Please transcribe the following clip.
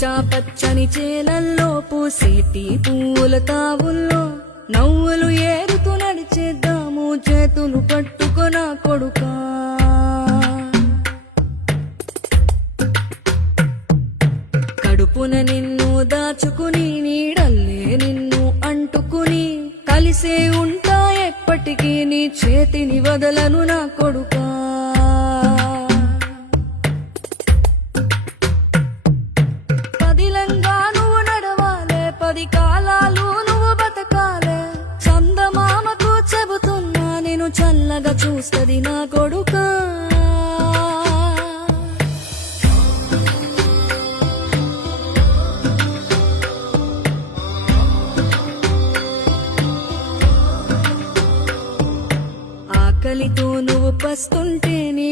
పచ్చా పచ్చని చేలల్లో పూసేటి పూల తావుల్లో నవ్వులు ఏరుతూ నడిచేద్దాము చేతులు పట్టుకొన కొడుకా. కడుపున నిన్ను దాచుకుని నీడల్లే నిన్ను అంటుకుని కలిసే ఉంటా ఎప్పటికీ నీ చేతిని వదలను నా కొడుకా. పదిలంగా నువ్వు నడవాలే, 10 కాలాలు నువ్వు బతకాలే. చందమామకు చెబుతున్నా నేను చల్లగా చూస్తది నా కొడుకా. ఆకలితో నువ్వు పస్తుంటే నీ